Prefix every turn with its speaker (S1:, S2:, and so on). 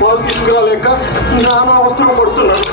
S1: ball తీసుకురాలేక నానా అవస్థలు పడుతున్నాను